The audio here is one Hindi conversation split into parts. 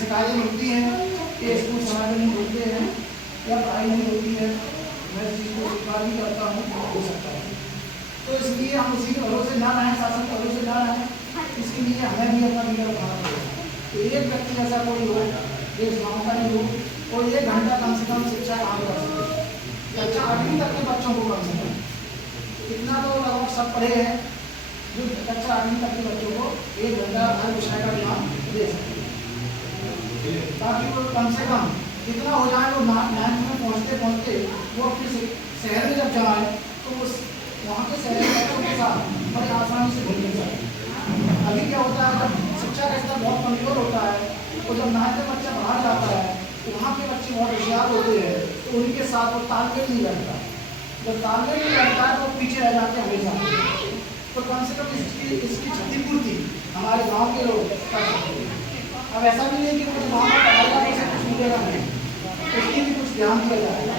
शिकायतें मिलती हैं कि स्कूल समय में नहीं होते हैं या पढ़ाई नहीं होती है, मैं इस चीज़ को स्वीकार भी करता हूँ, हो सकता है। तो इसलिए हम उसी के भरोसे ना रहें, शासन के भरोसे ना रहें, इसके लिए हमें भी अपना लीडर बनाना पड़ेगा। तो एक व्यक्ति ऐसा कोई हो, एक गाँव का नहीं हो, और 1 घंटा कम से कम शिक्षा काम कर सके, कक्षा 8वीं तक के बच्चों को कम से कम। इतना तो लगभग सब पढ़े हैं जो कक्षा 8वीं तक के बच्चों को 1 घंटा हर विषय का ज्ञान दे सके, ताकि वो कम से कम कितना हो जाए, वो 9th में पहुँचते पहुँचते वो अपने शहर में जब जाए तो उस वहाँ के शहर के बच्चों के साथ बड़ी आसानी से घुल मिल जाए। अभी क्या होता है, जब शिक्षा का स्तर बहुत कमजोर होता है तो जब 9th में बच्चा बाहर जाता है तो वहाँ के बच्चे बहुत होशियार होते हैं, तो उनके साथ वो तालमेल नहीं बैठता। जब तालमेल नहीं बैठता है तो पीछे रह जाते हैं हमेशा। तो कम से कम इसकी क्षतिपूर्ति हमारे गाँव के लोग कर सकते हैं। अब ऐसा भी नहीं कि कुछ गाँव में पढ़ाएगा तो कुछ मिलेगा नहीं, उसकी भी कुछ ध्यान दिया जाएगा।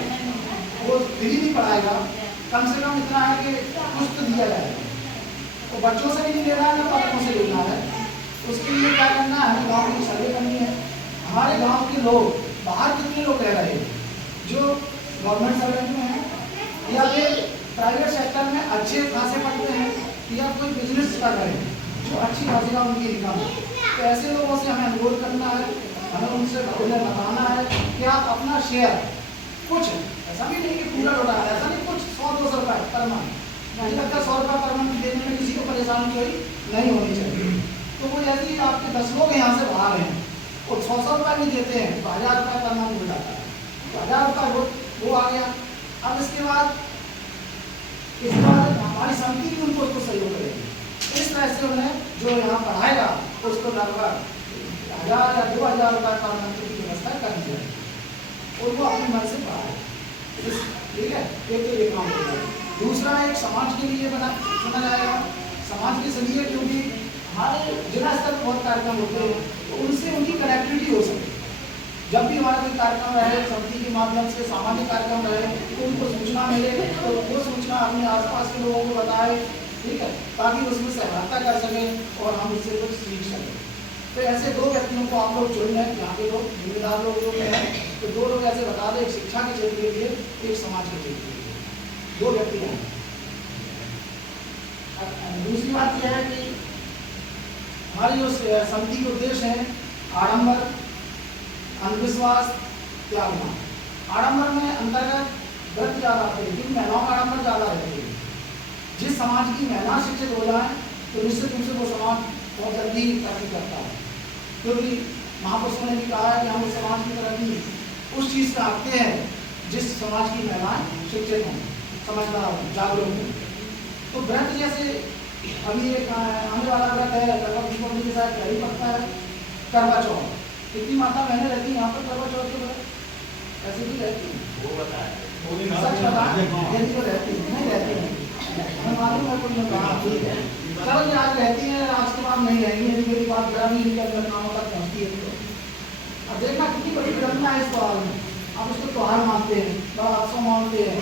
वो फ्री नहीं पढ़ाएगा, कम से कम इतना है कि कुछ तो दिया जाएगा। तो बच्चों से भी नहीं लेना है ना पालकों से लेना है। उसके लिए क्या करना है, गाँव की सर्वे करनी है। हमारे गाँव के लोग बाहर कितने लोग रह रहे हैं जो गवर्नमेंट सर्वेंट में हैं या फिर प्राइवेट सेक्टर में अच्छे खासे पढ़ते हैं या कोई बिजनेस कर रहे हैं जो अच्छी खासी का उनकी इनकम है। तो ऐसे लोगों से हमें अनुरोध करना है, हमें उनसे उन्हें बताना है कि आप अपना शेयर कुछ, ऐसा भी नहीं कि पूरा लौटा है, ऐसा नहीं, कुछ 100-200 रुपये पर मंथ, मुझे लगता है 100 रुपये पर मंथ देने में किसी को परेशानी कोई नहीं होनी चाहिए। तो वो यदि आपके 10 लोग यहाँ से बाहर हैं और 100-100 रुपये भी देते हैं तो 1000 रुपये पर मंथ मिल जाता है, तो 1000 रुपये वो आ गया। अब इसके बाद हमारी समिति भी उनको सहयोग करेगी। इस तरह से उन्हें जो यहाँ पढ़ाएगा उसको लगभग 1000 या 2000 रुपये पर मंथ की व्यवस्था कर दी जाए और वो अपनी मन से पढ़ाए। ठीक है, एक तो ये काम होगा। दूसरा, एक समाज के लिए बना जाएगा, समाज के लिए, क्योंकि हमारे जिला स्तर पर बहुत कार्यक्रम होते हैं तो उनसे उनकी कनेक्टिविटी हो सके। जब भी हमारा कोई कार्यक्रम रहे, समिति के माध्यम से सामाजिक कार्यक्रम रहे, तो उनको सूचना मिले तो वो सूचना अपने आसपास के लोगों को बताए, ठीक है, ताकि उसमें सहायता कर सकें और हम उससे कुछ सीख सकें। तो ऐसे 2 व्यक्तियों को आप लोग चुन लें, यहाँ के लोग जिम्मेदार लोग जो हैं, तो 2 लोग ऐसे बता दें, एक शिक्षा के क्षेत्र के लिए, एक समाज के क्षेत्र के लिए, 2 व्यक्ति हैं। दूसरी बात यह है कि हमारी जो समिति के उद्देश्य है, आडम्बर, अंधविश्वास, त्यागना। आडम्बर में अंतर्गत व्रत ज़्यादा आते हैं, क्योंकि महिलाओं का आडम्बर ज़्यादा रहती है। जिस समाज की महिला शिक्षित हो जाए तो निश्चित रूप से वो समाज बहुत जल्दी तरक्की करता है, क्योंकि महापुरुषों ने भी कहा है कि हम उस समाज की तरक्की उस चीज़ का आते हैं जिस समाज की महिलाएं शिक्षित हों, समझदार हों, जागरूक हों। तो व्रत जैसे अभी एक आने वाला व्रत है, लगभग दीपावली के साथ यही पड़ता है, करवा चौथ। कितनी माता बहनें रहती हैं यहाँ पर करवा चौथ के व्रत? ऐसे भी रहती हैं, वो बताएं, सच बताएं, यदि वो रहती नहीं रहती हैं, हमें मालूम है कोई कहा ठीक है, चलो जी आज रहती है, आज के बाद नहीं रहेंगी, यदि मेरी बात गड़ा नहीं निकल कामों तक पहुँचती है तो। अब देखना कितनी बड़ी विडम्बना है इस त्यौहार में। आप उसको त्यौहार मानते हैं, बड़ा उत्सव मानते हैं,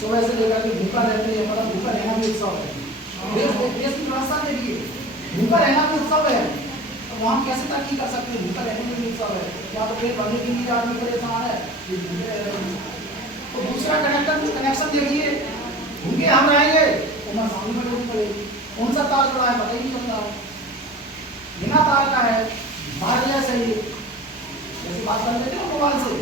सुबह से लेकर के भूखा रहते हैं, मतलब भूखा रहना भी उत्सव है। देश की व्यवस्था देखिए, भूखा रहना भी उत्सव है, तो वहाँ कैसे तरक्की कर सकते हैं? भूखा रहने में भी उत्सव है, क्या तो पेट भरने के लिए आदमी परेशान है, तो दूसरा कनेक्शन देखिए, भूखे हम रहेंगे तो मैं सामने में रोक पड़ेगी, कौन सा तार पड़ा है पता ही नहीं चलता, बिना तार का है, बाहर जाए सही है, जैसे बात कर लेते हैं मोबाइल से,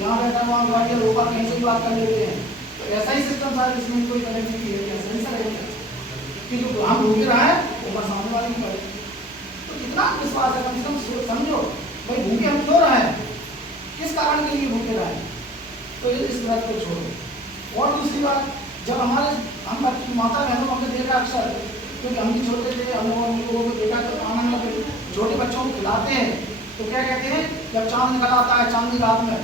यहाँ बैठा वहाँ बैठ के रोका कहीं से भी बात कर लेते हैं, तो ऐसा ही सिस्टम सारा, इसमें कोई कनेक्टिविटी है क्या? सेंसर है कि जो हम भूखे रहा है वो सामने वाले की पड़े। तो कितना विश्वास है, कम से कम समझो भाई भूखे हम क्यों रहे, किस कारण के लिए भूखे रहे, तो ये इस व्रत को छोड़ो। और दूसरी बात, जब हम माता बहनों को हमने देखा अक्सर, क्योंकि हम भी छोटे थे, हम लोगों को देखा तो आनंद में छोटे बच्चों को खिलाते हैं तो क्या कहते हैं, जब चांद निकल आता है चांदनी रात में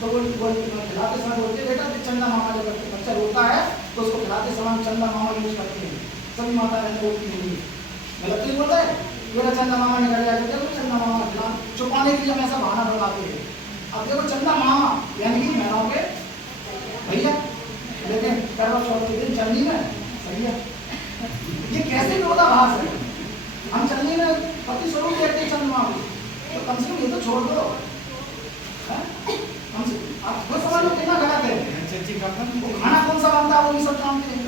तो वो खिलाते समय बोलते बेटा चंदा मामा, जब बच्चा रोता है तो उसको खिलाते समय चंदा मामा यूज करते हैं, सभी माता बहन बोलती हैं, गलत नहीं बोलता है, मेरा चंदा मामा निकल जाएगा, तो चंदा मामा खिला छुपाने के लिए हम ऐसा बहाना बनाते हैं। अब देखो चंदा मामा यानी कि महिलाओं के भैया, लेकिन करवा चौथ के दिन चलनी में सही है, ये कैसे विरोधाभास है? हम चलनी में पति स्वरूप देखते हैं चंद्रमा को, तो कम से कम ये तो छोड़ दो, हैं? कम से आप खुद समझ लो कितना गलत है। वो खाना कौन सा बनता है वो भी सब जानते हैं,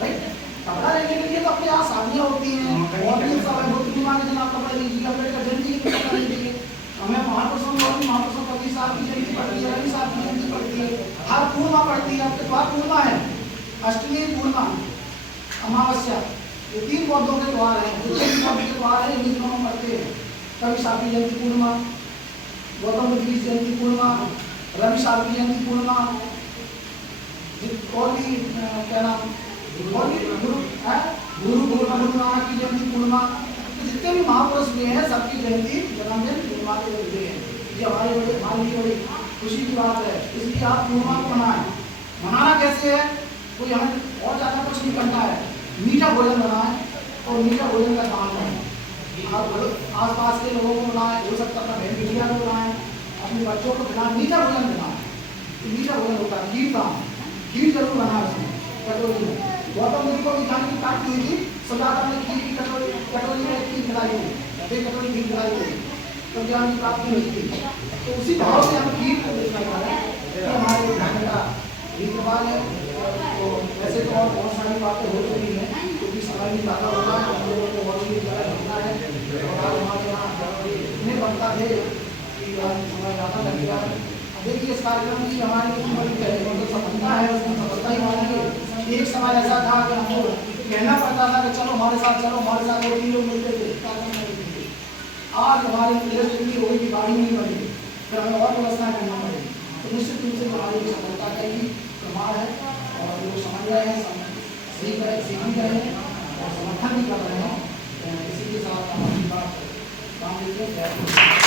राइट? कपड़ा लेने के लिए तो अपने यहाँ शादियाँ होती हैं और भी सब है, बहुत बीमार के दिन आप कपड़ा लीजिए, अम्बेडकर जयंती के लिए कपड़ा लीजिए, हमें महापुरुषों पति साहब की जयंती पड़ती है, रवि साहब की जयंती पड़ती है, हर पूर्णिमा पड़ती है, आपके पास पूर्णिमा है, अष्टमी पूर्णिमा अमावस्या, ये 3 बौद्धों के त्योहार हैं, जितने भी बौद्ध के त्योहार हैं इन्हीं दिनों में पड़ते हैं। कवि साहब की जयंती पूर्णिमा, गौतम बुद्ध की जयंती पूर्णिमा, रवि साहब की जयंती पूर्णिमा, और भी क्या नाम और भी गुरु नानक की जयंती पूर्णिमा, तो जितने भी महापुरुष हुए हैं सबकी जयंती जन्मदिन पूर्णिमा के दिन हुए हैं। ये हमारे लिए बड़ी खुशी की बात है, इसलिए आप पूर्णिमा को मनाएं। मनाना कैसे है, कोई हमें और ज़्यादा कुछ नहीं करना है, मीठा भोजन बनाएं और मीठा भोजन का दान करें। आप आस पास के लोगों को बनाएं, हो सकता है अपना बहन बेटियाँ को बनाएं, अपने बच्चों को खिलाएं, मीठा भोजन बनाएं। मीठा भोजन होता है खीर दान, खीर जरूर बनाएं उसमें कटोरी में। गौतम बुद्ध को भी जाने की प्राप्ति हुई थी, सुजाता ने खीर की कटोरी में खीर खिलाई थी, 1 कटोरी खीर खिलाई थी, तो ज्ञान की प्राप्ति हुई थी। तो उसी भाव से हम खीर को देखना चाहें कि हमारे धर्म का रीति रिवाज है। तो वैसे तो और बहुत सारी बातें हो चुकी हैं, क्योंकि समय भी ज़्यादा होता है, हम लोगों को और भी ज़्यादा होता है, और हमारे यहाँ इतने बनता थे कि समय ज़्यादा लग गया। देखिए इस कार्यक्रम की हमारी कितनी बड़ी मतलब सफलता है, उसमें सफलता ही मानेंगे। एक समय ऐसा था कि हमको कहना पड़ता था कि चलो हमारे साथ 2-3 लोग मिलते थे, आज हमारे देश इतनी हो गई कि गाड़ी नहीं बनी, फिर हमें और व्यवस्थाएं करना पड़ेगी। तो निश्चित रूप से हमारी सफलता का ही प्रमाण है, और लोग समझ रहे हैं, सीख भी रहे हैं और समर्थन भी कर रहे हैं। इसी के साथ हम अपनी बात काम लेते हैं।